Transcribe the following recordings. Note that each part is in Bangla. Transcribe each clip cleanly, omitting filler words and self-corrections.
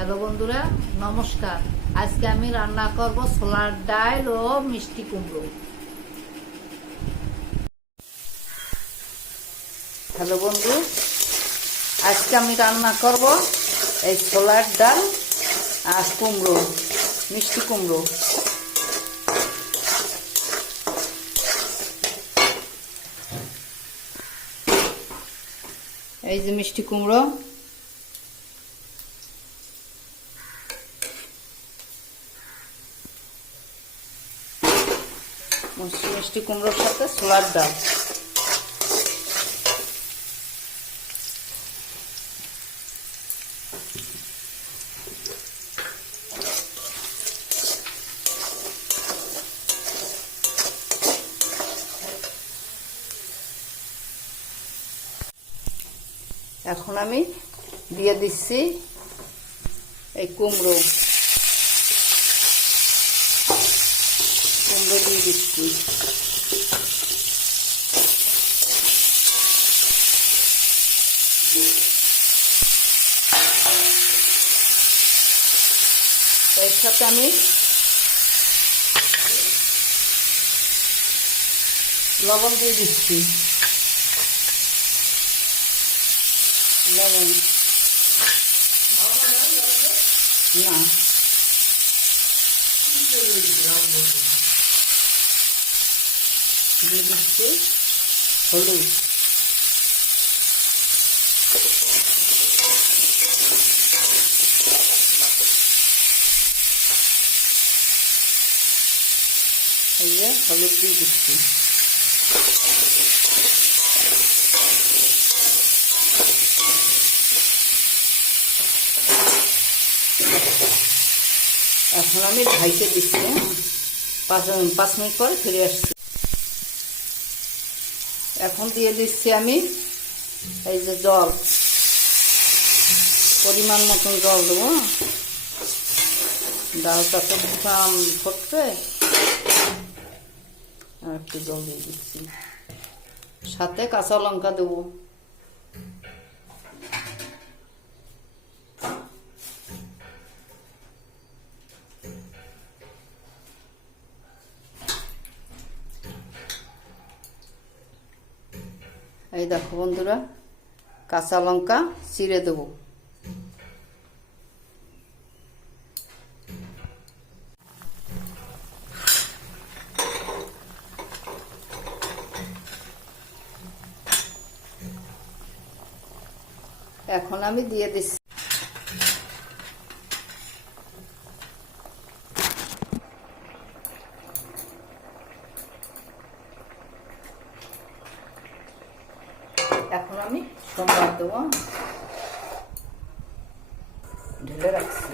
হ্যালো বন্ধুরা, নমস্কার। আজকে আমি রান্না করব ছোলার ডাল ও মিষ্টি কুমড়ো। হ্যালো বন্ধু, আজকে আমি রান্না করব এই ছোলার ডাল আর কুমড়ো, মিষ্টি কুমড়ো। এই যে মিষ্টি কুমড়ো, মিষ্টি কুমড়োর সাথে ছোলার ডাল। এখন আমি দিয়ে দিচ্ছি এই কুমড়ো দিয়ে দিচ্ছি। এর সাথে আমি লবণ দিয়ে দিচ্ছি। লবণ না, দিয়ে দিচ্ছি হলুদ। এই যে হলুদ দিয়ে দিচ্ছি। এখন আমি ঢাইকে দিচ্ছি। 5 মিনিট পর ফিরে আসছি। এখন দিয়ে দিচ্ছি আমি এই যে জল, পরিমাণ মতন জল দেবো। ডালটা তো ফুটবে, আর একটু জল দিয়ে দিচ্ছি। সাথে কাঁচা লঙ্কা দেবো। এই দেখো বন্ধুরা, কাঁচা লঙ্কা চিড়ে দেবো। এখন আমি দিয়ে দিচ্ছি এখন আমি সম্বার দেবো, ঢেলে রাখছি।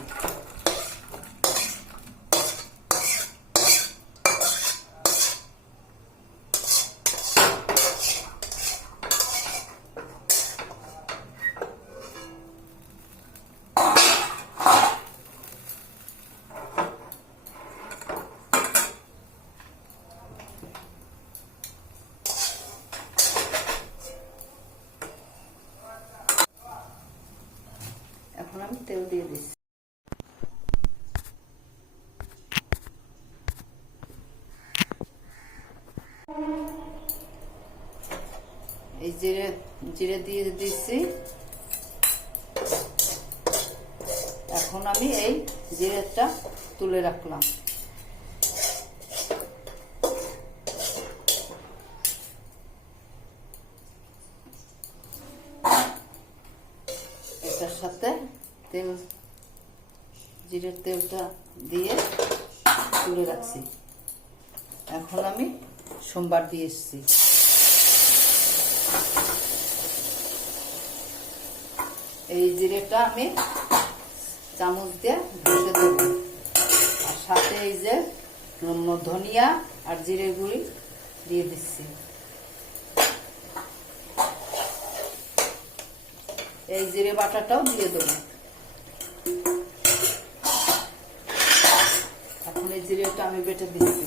এখন আমি তেল দিয়ে দিচ্ছি। এই জিরে দিয়ে দিচ্ছি। এখন আমি এই জিরেটা তুলে রাখলাম। এটার সাথে জিরের তেলটা দিয়ে তুলে রাখছি। এখন আমি সোমবার দিয়ে এসেছি। এই জিরেটা আমি চামচ দিয়ে ঘষে দেবো, আর সাথে এই যে ধনিয়া আর জিরে গুঁড়ি দিয়ে দিচ্ছি। এই জিরে বাটাটাও দিয়ে দেবো। এখন এই জিরেটা আমি বেটে দিচ্ছি।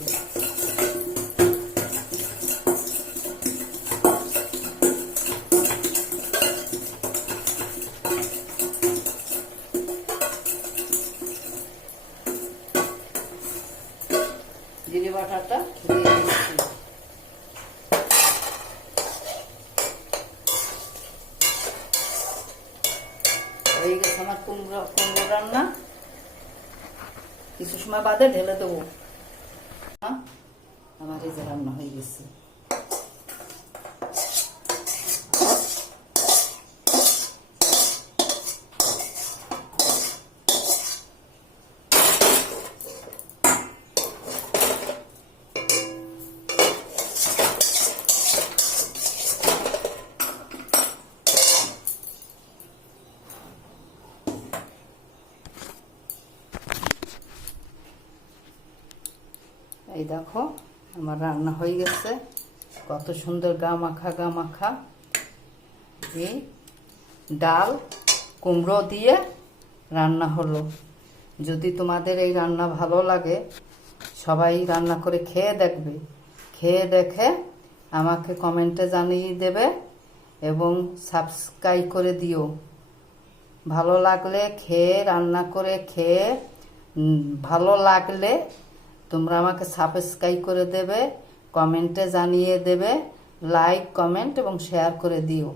জিরে বাটাটা দিয়ে দিচ্ছি। হয়ে গেছে আমার কুমড়ো রান্না। কিছু সময় বাদে ঢেলে দেবো। আমার এই যে রান্না হয়ে গেছে। এই দেখো আমার রান্না হয়ে গেছে, কত সুন্দর গা মাখা এই ডাল কুমড়ো দিয়ে রান্না হলো। যদি তোমাদের এই রান্না ভালো লাগে সবাই রান্না করে খেয়ে দেখবে, খেয়ে দেখে আমাকে কমেন্টে জানিয়ে দেবে এবং সাবস্ক্রাইব করে দিও। ভালো লাগলে খেয়ে রান্না করে খেয়ে ভালো লাগলে তোমরা আমাকে সাবস্ক্রাইব করে দেবে, কমেন্টে জানিয়ে দেবে, লাইক কমেন্ট এবং শেয়ার করে দিও।